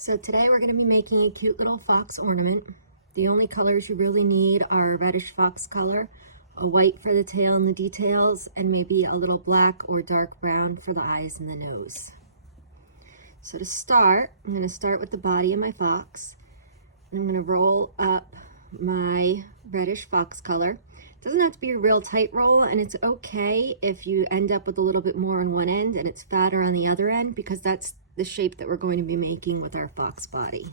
So today we're going to be making a cute little fox ornament. The only colors you really need are a reddish fox color, a white for the tail and the details, and maybe a little black or dark brown for the eyes and the nose. So to start, I'm going to start with the body of my fox. I'm going to roll up my reddish fox color. It doesn't have to be a real tight roll, and it's okay if you end up with a little bit more on one end and it's fatter on the other end, because that's the shape that we're going to be making with our fox body.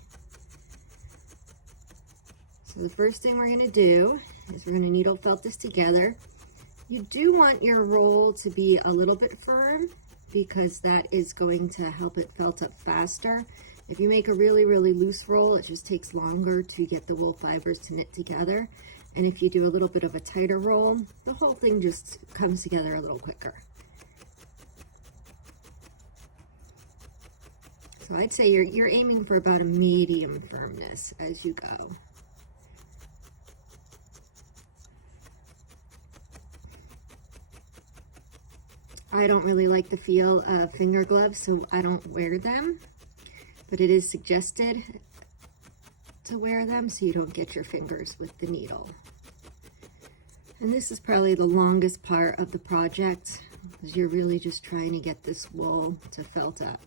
So the first thing we're going to do is we're going to needle felt this together. You do want your roll to be a little bit firm because that is going to help it felt up faster. If you make a really loose roll, it just takes longer to get the wool fibers to knit together. And if you do a little bit of a tighter roll, the whole thing just comes together a little quicker. So I'd say you're aiming for about a medium firmness as you go. I don't really like the feel of finger gloves, so I don't wear them, but it is suggested to wear them so you don't get your fingers with the needle. And this is probably the longest part of the project, because you're really just trying to get this wool to felt up.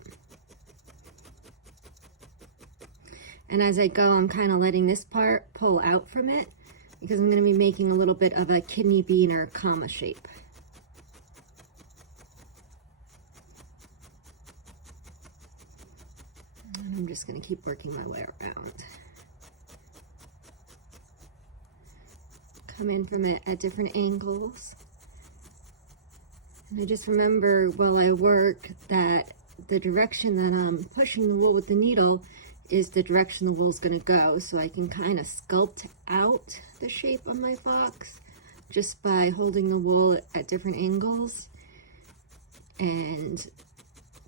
And as I go, I'm kind of letting this part pull out from it because I'm going to be making a little bit of a kidney bean or comma shape. And I'm just going to keep working my way around. Come in from it at different angles. And I just remember while I work that the direction that I'm pushing the wool with the needle is the direction the wool's going to go, so I can kind of sculpt out the shape of my fox just by holding the wool at different angles and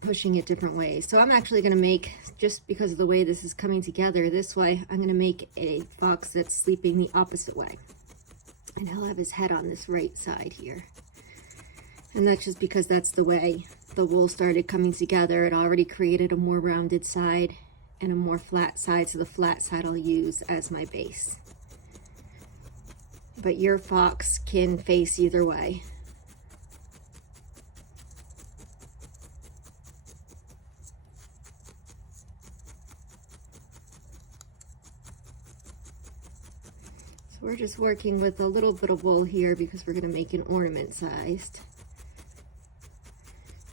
pushing it different ways. So I'm actually going to make, just because of the way this is coming together this way, I'm going to make a fox that's sleeping the opposite way, and he'll have his head on this right side here. And that's just because that's the way the wool started coming together. It already created a more rounded side and a more flat side, so the flat side I'll use as my base. But your fox can face either way. So we're just working with a little bit of wool here because we're going to make an ornament sized.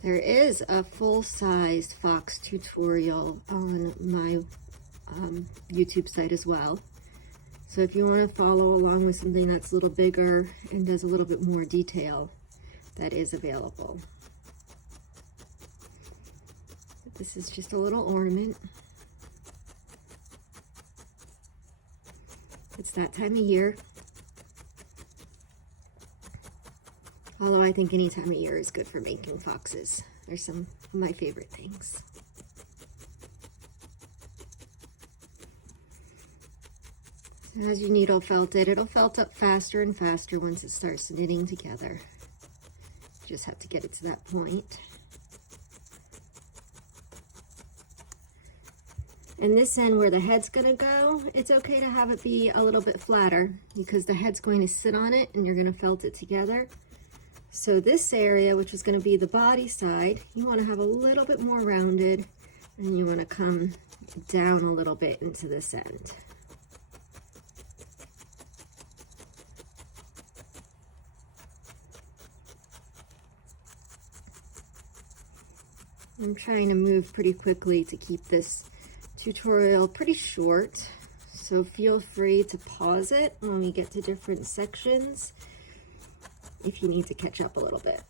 There is a full-sized fox tutorial on my YouTube site as well. So if you want to follow along with something that's a little bigger and does a little bit more detail, that is available. But this is just a little ornament. It's that time of year. Although I think any time of year is good for making foxes. They're some of my favorite things. So as you needle felt it, it'll felt up faster and faster once it starts knitting together. You just have to get it to that point. And this end where the head's gonna go, it's okay to have it be a little bit flatter because the head's going to sit on it and you're gonna felt it together. So this area, which is going to be the body side, you want to have a little bit more rounded, and you want to come down a little bit into this end. I'm trying to move pretty quickly to keep this tutorial pretty short, so feel free to pause it when we get to different sections if you need to catch up a little bit.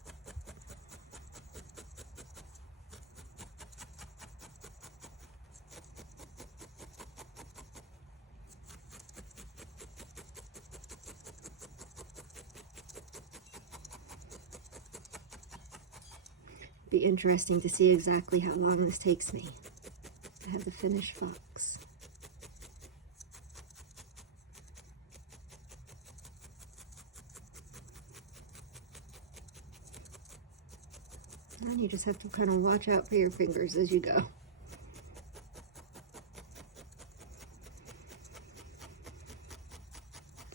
Be interesting to see exactly how long this takes me. I have the finished fox. And you just have to kind of watch out for your fingers as you go.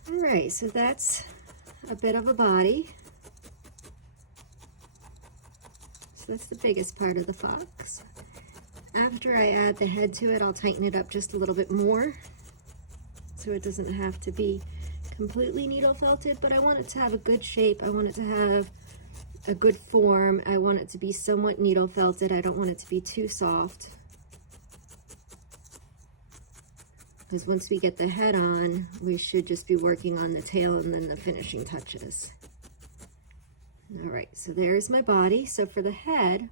All right, so that's a bit of a body. So that's the biggest part of the fox. After I add the head to it, I'll tighten it up just a little bit more so it doesn't have to be completely needle felted, but I want it to have a good shape. I want it to have a good form. I want it to be somewhat needle felted. I don't want it to be too soft, because once we get the head on, we should just be working on the tail and then the finishing touches. All right, so there's my body. So for the head,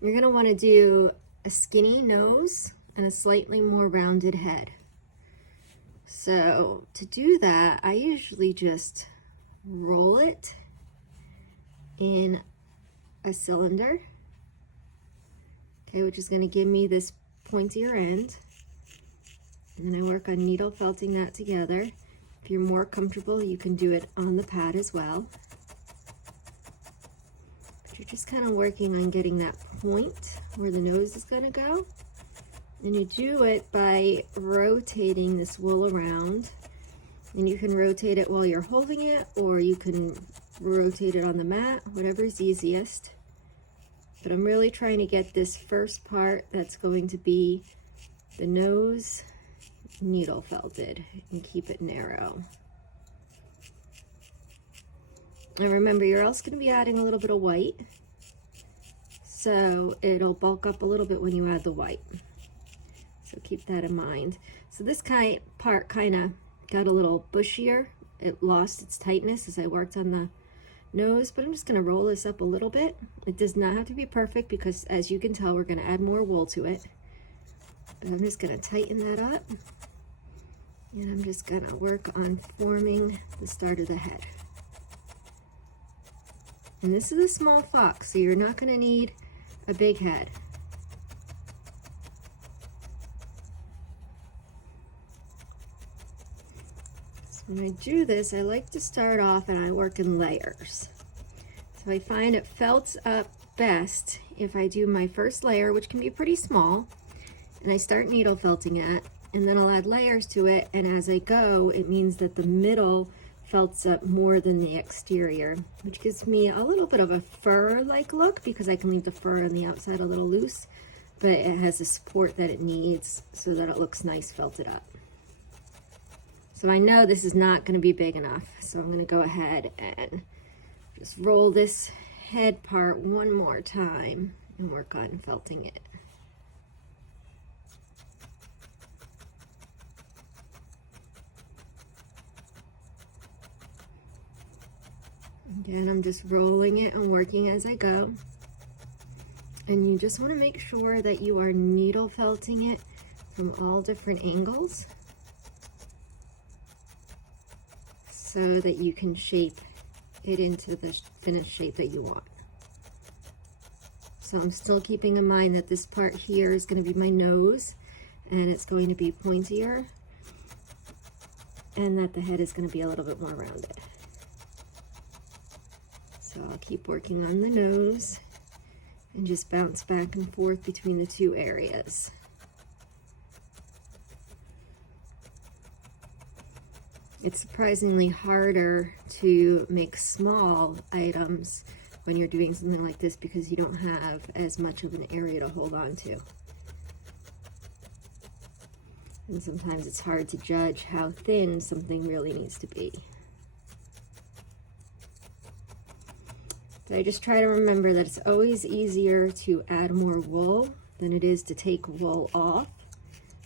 you're gonna wanna do a skinny nose and a slightly more rounded head. So to do that, I usually just roll it in a cylinder, okay, which is gonna give me this pointier end. And then I work on needle felting that together. If you're more comfortable, you can do it on the pad as well. But you're just kind of working on getting that point where the nose is going to go. And you do it by rotating this wool around. And you can rotate it while you're holding it, or you can rotate it on the mat, whatever is easiest. But I'm really trying to get this first part that's going to be the nose needle felted and keep it narrow. And remember, you're also going to be adding a little bit of white, so it'll bulk up a little bit when you add the white. So keep that in mind. So this part kind of got a little bushier. It lost its tightness as I worked on the nose, but I'm just going to roll this up a little bit. It does not have to be perfect because, as you can tell, we're going to add more wool to it. But I'm just going to tighten that up, and I'm just going to work on forming the start of the head. And this is a small fox, so you're not going to need a big head. So when I do this, I like to start off and I work in layers. So I find it felts up best if I do my first layer, which can be pretty small, and I start needle felting it, and then I'll add layers to it, and as I go, it means that the middle felts up more than the exterior, which gives me a little bit of a fur-like look because I can leave the fur on the outside a little loose, but it has the support that it needs so that it looks nice felted up. So I know this is not going to be big enough, so I'm going to go ahead and just roll this head part one more time and work on felting it. Again, I'm just rolling it and working as I go. And you just want to make sure that you are needle felting it from all different angles so that you can shape it into the finished shape that you want. So I'm still keeping in mind that this part here is going to be my nose, and it's going to be pointier, and that the head is going to be a little bit more rounded. So I'll keep working on the nose and just bounce back and forth between the two areas. It's surprisingly harder to make small items when you're doing something like this because you don't have as much of an area to hold on to. And sometimes it's hard to judge how thin something really needs to be. So I just try to remember that it's always easier to add more wool than it is to take wool off.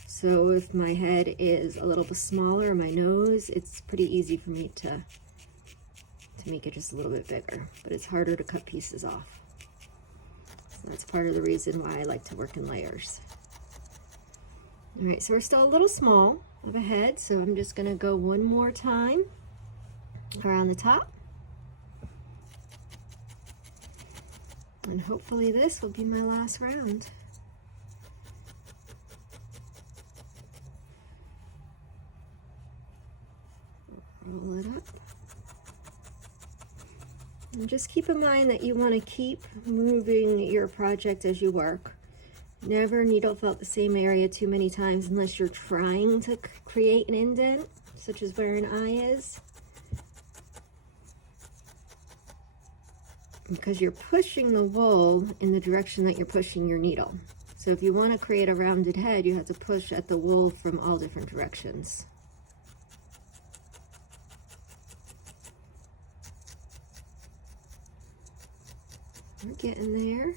So if my head is a little bit smaller, my nose, it's pretty easy for me to make it just a little bit bigger, but it's harder to cut pieces off. So that's part of the reason why I like to work in layers. All right, so we're still a little small of a head, so I'm just gonna go one more time around the top. And hopefully this will be my last round. Roll it up. And just keep in mind that you want to keep moving your project as you work. Never needle felt the same area too many times unless you're trying to create an indent, such as where an eye is. Because you're pushing the wool in the direction that you're pushing your needle. So if you want to create a rounded head, you have to push at the wool from all different directions. We're getting there.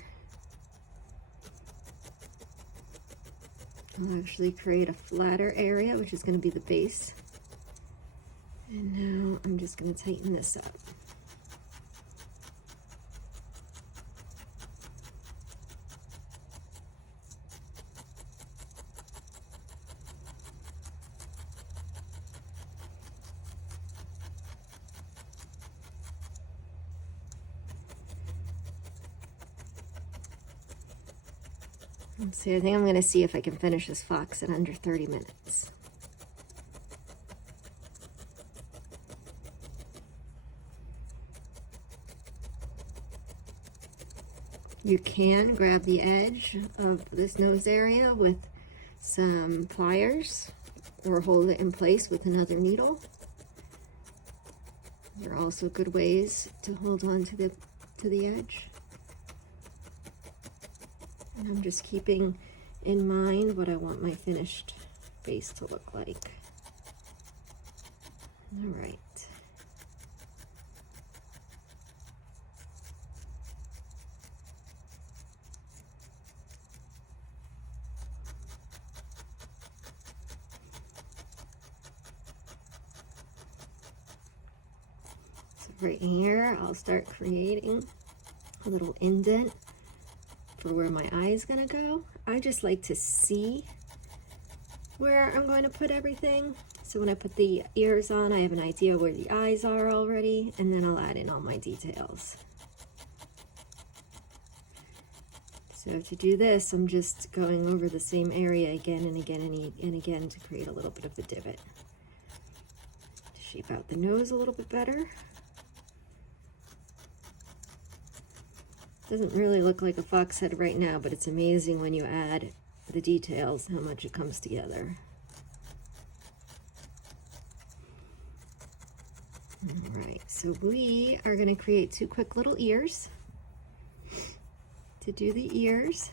I'll actually create a flatter area, which is going to be the base. And now I'm just going to tighten this up. Let's see, I think I'm going to see if I can finish this fox in under 30 minutes. You can grab the edge of this nose area with some pliers or hold it in place with another needle. There are also good ways to hold on to the edge. And I'm just keeping in mind what I want my finished base to look like. All right. So right here, I'll start creating a little indent for where my eye is going to go. I just like to see where I'm going to put everything. So when I put the ears on, I have an idea where the eyes are already, and then I'll add in all my details. So to do this, I'm just going over the same area again and again and again to create a little bit of the divot. To shape out the nose a little bit better. Doesn't really look like a fox head right now, but it's amazing when you add the details, how much it comes together. All right, so we are going to create two quick little ears. To do the ears,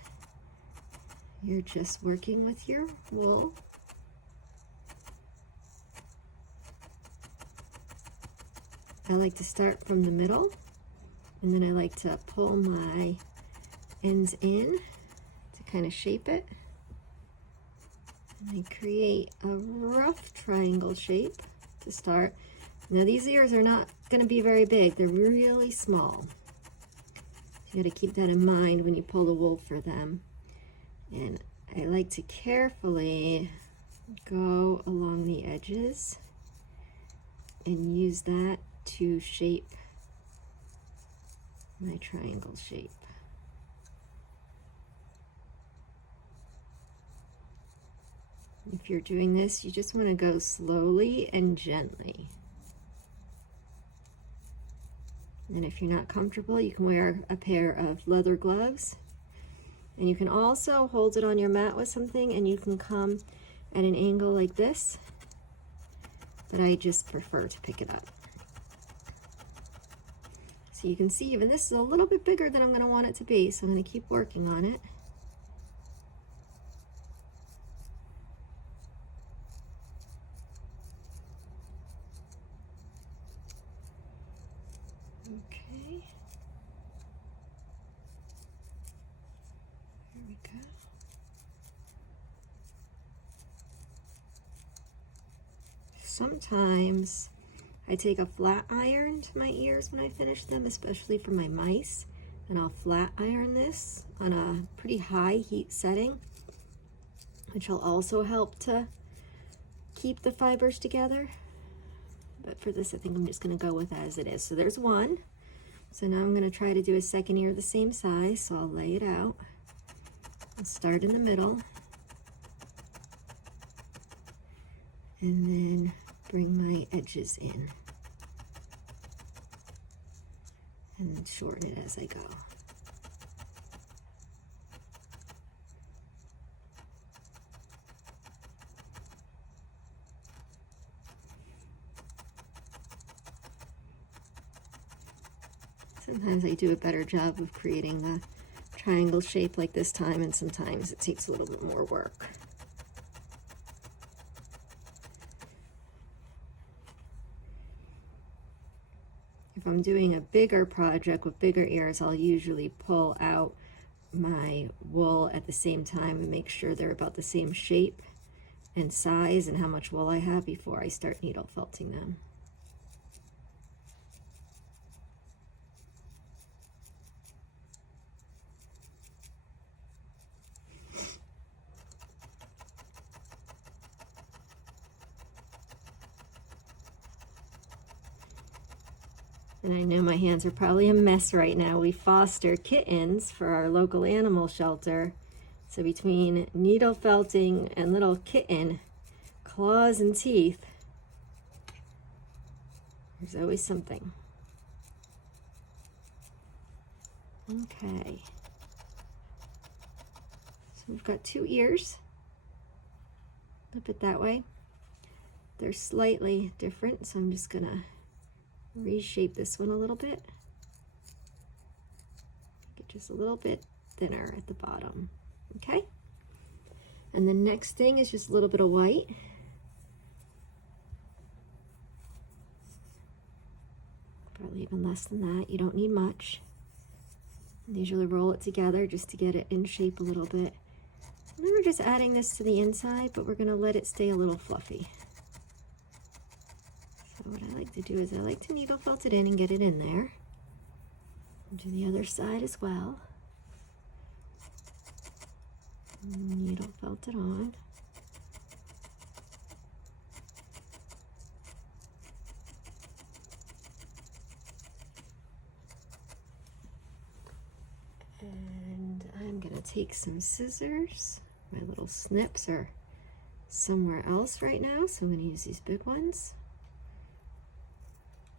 you're just working with your wool. I like to start from the middle, and then I like to pull my ends in to kind of shape it. And I create a rough triangle shape to start. Now these ears are not going to be very big, they're really small. You got to keep that in mind when you pull the wool for them. And I like to carefully go along the edges and use that to shape my triangle shape. If you're doing this, you just want to go slowly and gently. And if you're not comfortable, you can wear a pair of leather gloves. And you can also hold it on your mat with something, and you can come at an angle like this. But I just prefer to pick it up. So you can see even this is a little bit bigger than I'm going to want it to be, so I'm going to keep working on it. Okay. Here we go. Sometimes I take a flat iron to my ears when I finish them, especially for my mice, and I'll flat iron this on a pretty high heat setting, which will also help to keep the fibers together. But for this, I think I'm just going to go with as it is. So there's one. So now I'm going to try to do a second ear the same size. So I'll lay it out. I'll start in the middle. And then bring my edges in. And shorten it as I go. Sometimes I do a better job of creating the triangle shape like this time, and sometimes it takes a little bit more work. If I'm doing a bigger project with bigger ears, I'll usually pull out my wool at the same time and make sure they're about the same shape and size and how much wool I have before I start needle felting them. And I know my hands are probably a mess right now. We foster kittens for our local animal shelter. So between needle felting and little kitten claws and teeth, there's always something. Okay. So we've got 2 ears. Flip it that way. They're slightly different, so I'm just gonna reshape this one a little bit. Get just a little bit thinner at the bottom. Okay? And the next thing is just a little bit of white. Probably even less than that. You don't need much. And usually roll it together just to get it in shape a little bit. And then we're just adding this to the inside, but we're going to let it stay a little fluffy. So what I like to do is I like to needle felt it in and get it in there. And do the other side as well. And needle felt it on. And I'm going to take some scissors. My little snips are somewhere else right now, so I'm going to use these big ones.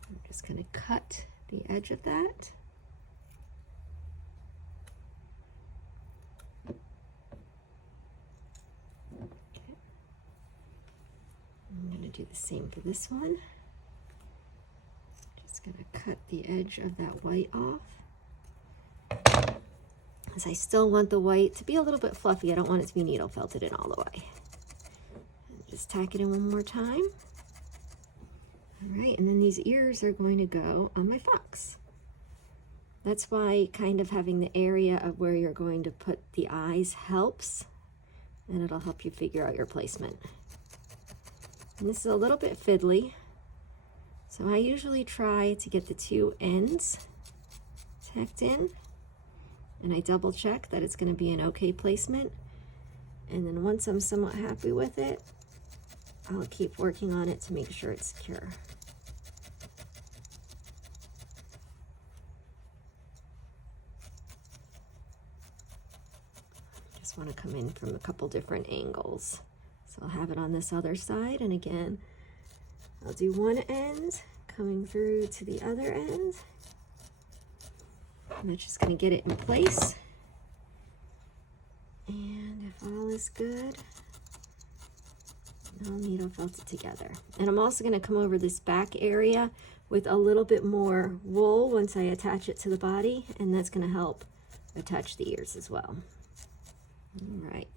I'm just going to cut the edge of that. Okay. I'm going to do the same for this one. Just going to cut the edge of that white off. As I still want the white to be a little bit fluffy. I don't want it to be needle felted in all the way. And just tack it in one more time. All right, and then these ears are going to go on my fox. That's why kind of having the area of where you're going to put the eyes helps, and it'll help you figure out your placement. And this is a little bit fiddly, so I usually try to get the 2 ends tacked in, and I double check that it's going to be an okay placement. And then once I'm somewhat happy with it, I'll keep working on it to make sure it's secure. Just want to come in from a couple different angles. So I'll have it on this other side, and again, I'll do one end coming through to the other end. And that's just going to get it in place. And if all is good, I'll needle felt it together. And I'm also going to come over this back area with a little bit more wool once I attach it to the body, and that's going to help attach the ears as well. All right.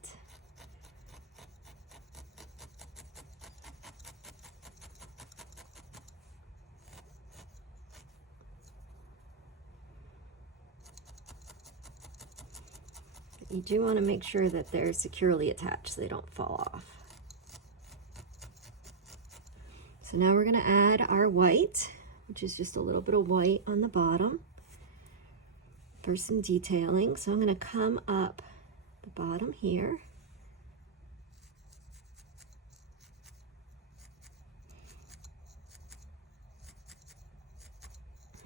You do want to make sure that they're securely attached so they don't fall off. So now we're going to add our white, which is just a little bit of white on the bottom for some detailing. So I'm going to come up the bottom here.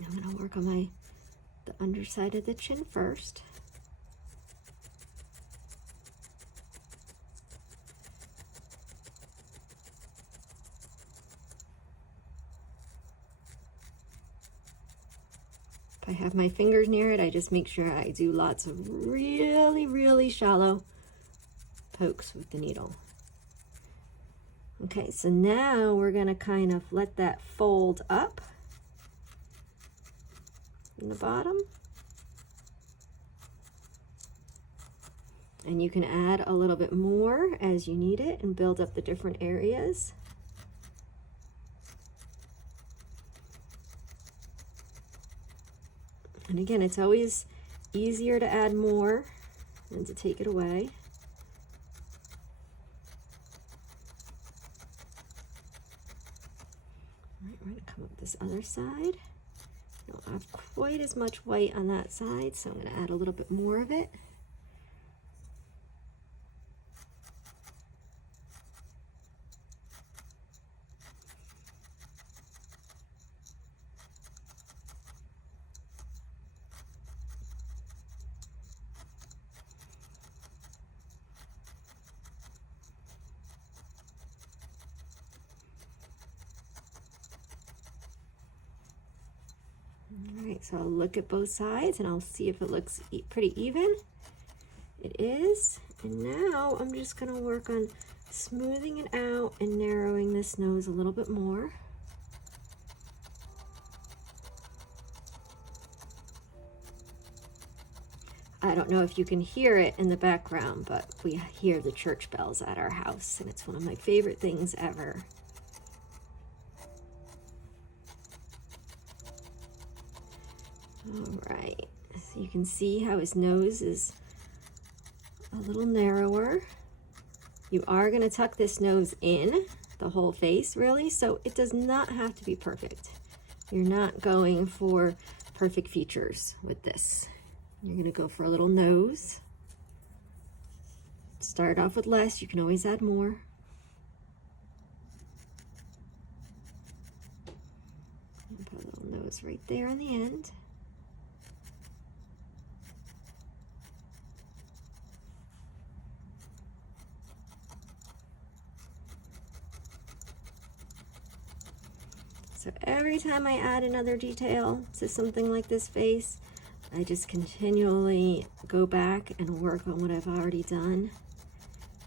I'm going to work on the underside of the chin first. If I have my fingers near it, I just make sure I do lots of really, really shallow pokes with the needle. Okay, so now we're going to kind of let that fold up in the bottom. And you can add a little bit more as you need it and build up the different areas. And again, it's always easier to add more than to take it away. All right, we're going to come up this other side. I don't have quite as much white on that side, so I'm going to add a little bit more of it. All right, so I'll look at both sides and I'll see if it looks pretty even. It is. And now I'm just going to work on smoothing it out and narrowing this nose a little bit more. I don't know if you can hear it in the background, but we hear the church bells at our house, and it's one of my favorite things ever. All right, so you can see how his nose is a little narrower. You are going to tuck this nose in, the whole face really, so it does not have to be perfect. You're not going for perfect features with this. You're going to go for a little nose. Start off with less, you can always add more. And put a little nose right there on the end. So every time I add another detail to something like this face, I just continually go back and work on what I've already done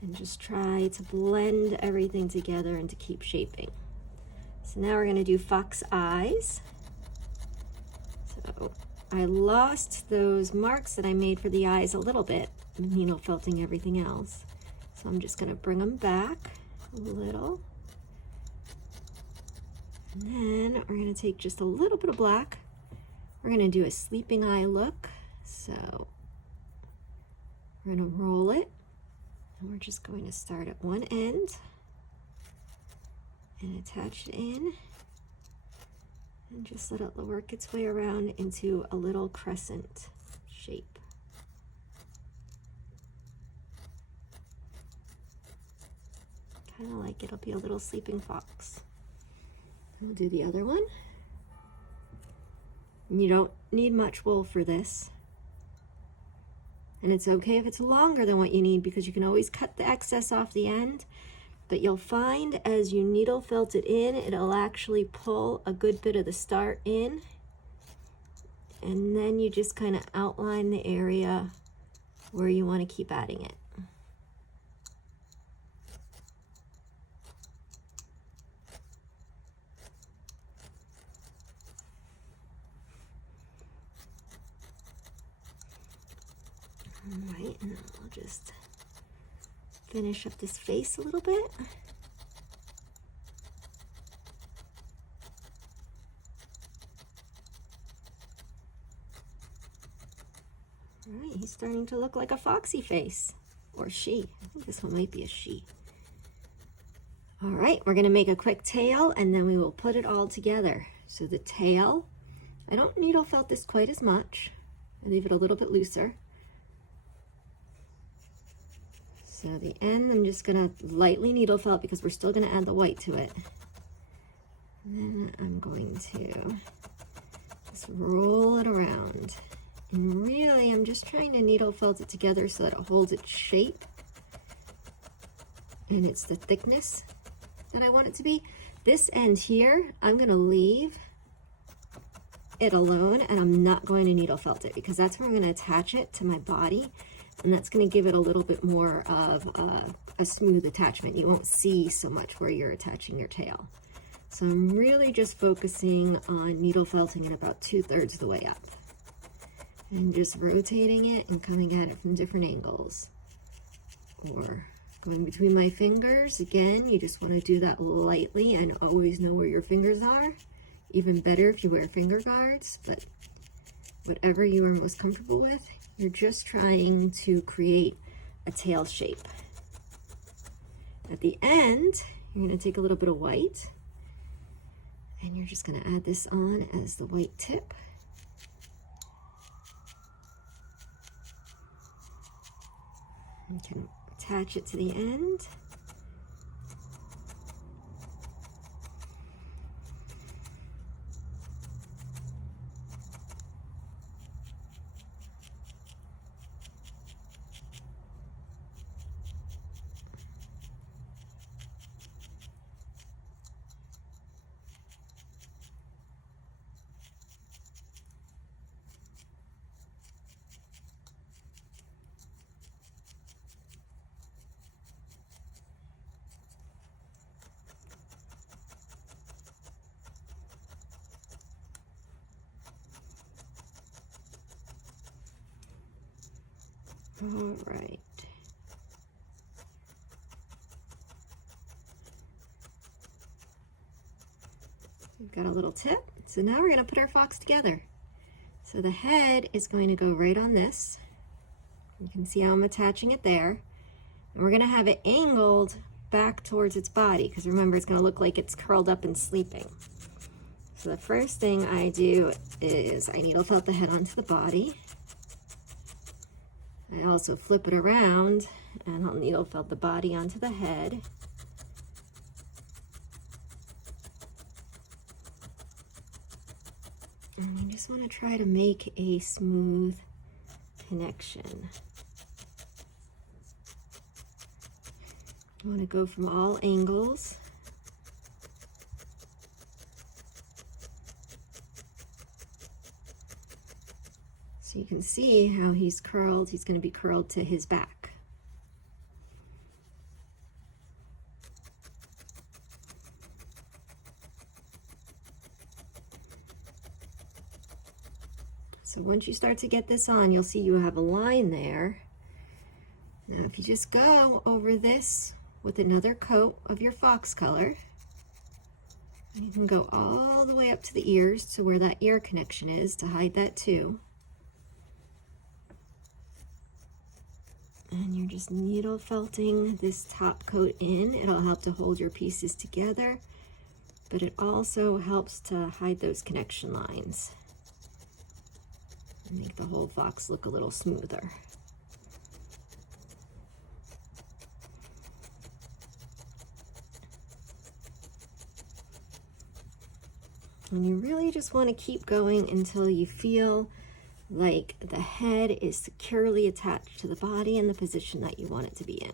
and just try to blend everything together and to keep shaping. So now we're going to do fox eyes. So I lost those marks that I made for the eyes a little bit, needle felting everything else. So I'm just going to bring them back a little. And then we're going to take just a little bit of black. We're going to do a sleeping eye look. So we're going to roll it. And we're just going to start at one end and attach it in. And just let it work its way around into a little crescent shape. Kind of like it'll be a little sleeping fox. We'll do the other one. You don't need much wool for this. And it's okay if it's longer than what you need because you can always cut the excess off the end. But you'll find as you needle felt it in, it'll actually pull a good bit of the start in. And then you just kind of outline the area where you want to keep adding it. All right, and I'll just finish up this face a little bit. All right, he's starting to look like a foxy face, or she. I think this one might be a she. All right, we're gonna make a quick tail and then we will put it all together. So the tail, I don't needle felt this quite as much. I leave it a little bit looser. So the end, I'm just gonna lightly needle felt because we're still gonna add the white to it. And then I'm going to just roll it around. And really, I'm just trying to needle felt it together so that it holds its shape. And it's the thickness that I want it to be. This end here, I'm gonna leave it alone and I'm not going to needle felt it because that's where I'm gonna attach it to my body. And that's going to give it a little bit more of a smooth attachment. You won't see so much where you're attaching your tail. So I'm really just focusing on needle felting it about 2/3 of the way up. And just rotating it and coming at it from different angles. Or going between my fingers. Again, you just want to do that lightly and always know where your fingers are. Even better if you wear finger guards, but whatever you are most comfortable with, you're just trying to create a tail shape. At the end, you're going to take a little bit of white, and you're just going to add this on as the white tip. You can attach it to the end. All right. We've got a little tip. So now we're going to put our fox together. So the head is going to go right on this. You can see how I'm attaching it there. And we're going to have it angled back towards its body, because remember, it's going to look like it's curled up and sleeping. So the first thing I do is I needle felt the head onto the body. I also flip it around and I'll needle felt the body onto the head. And you just want to try to make a smooth connection. You want to go from all angles. So you can see how he's curled. He's going to be curled to his back. So once you start to get this on, you'll see you have a line there. Now if you just go over this with another coat of your fox color, you can go all the way up to the ears to where that ear connection is to hide that too. And you're just needle felting this top coat in. It'll help to hold your pieces together, but it also helps to hide those connection lines and make the whole fox look a little smoother. And you really just want to keep going until you feel like the head is securely attached to the body in the position that you want it to be in.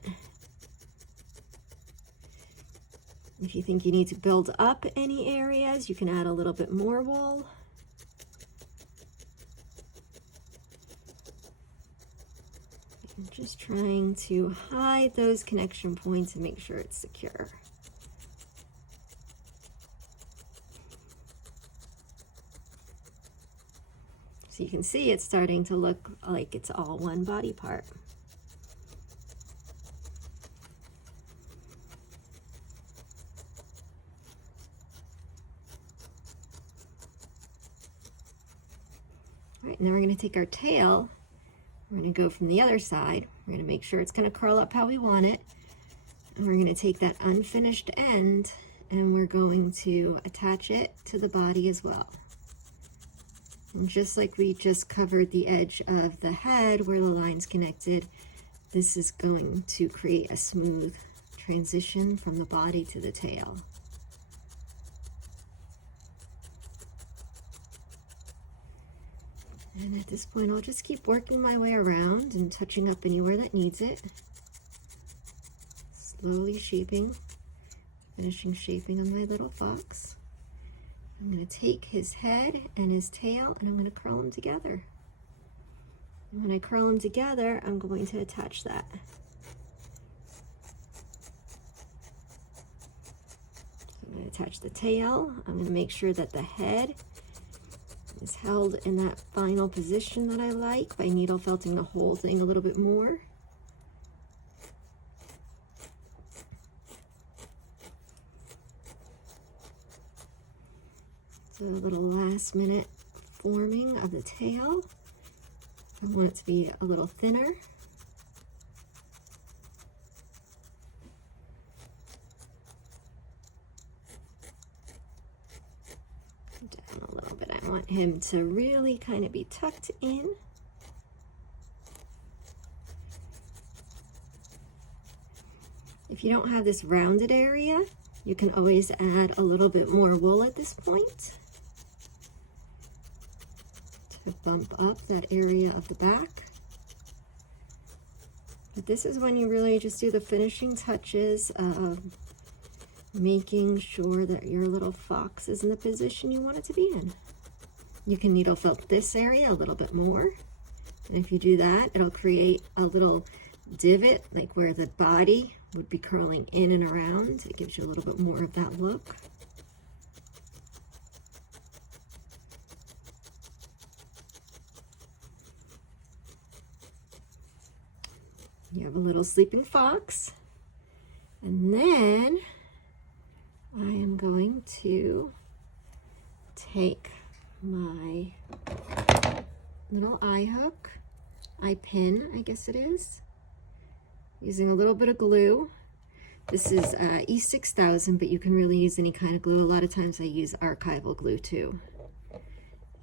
If you think you need to build up any areas, you can add a little bit more wool. I'm just trying to hide those connection points and make sure it's secure. So you can see it's starting to look like it's all one body part. All right, now we're going to take our tail. We're going to go from the other side. We're going to make sure it's going to curl up how we want it. And we're going to take that unfinished end and we're going to attach it to the body as well. And just like we just covered the edge of the head where the line's connected, this is going to create a smooth transition from the body to the tail. And at this point, I'll just keep working my way around and touching up anywhere that needs it. Slowly shaping, finishing shaping on my little fox. I'm going to take his head and his tail and I'm going to curl them together. And when I curl them together, I'm going to attach that. I'm going to attach the tail. I'm going to make sure that the head is held in that final position that I like by needle felting the whole thing a little bit more. So a little last minute forming of the tail. I want it to be a little thinner. Down a little bit. I want him to really kind of be tucked in. If you don't have this rounded area, you can always add a little bit more wool at this point to bump up that area of the back. But this is when you really just do the finishing touches of making sure that your little fox is in the position you want it to be in. You can needle felt this area a little bit more. And if you do that, it'll create a little divot, like where the body would be curling in and around. It gives you a little bit more of that look. You have a little sleeping fox. And then I am going to take my little eye hook, eye pin, I guess it is, using a little bit of glue. This is E6000, but you can really use any kind of glue. A lot of times I use archival glue too.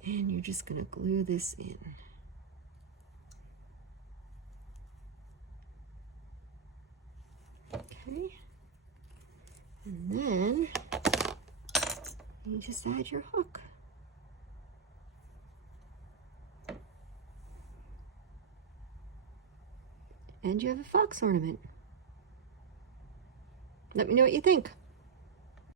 And you're just going to glue this in. Okay. And then you just add your hook. And you have a fox ornament. Let me know what you think.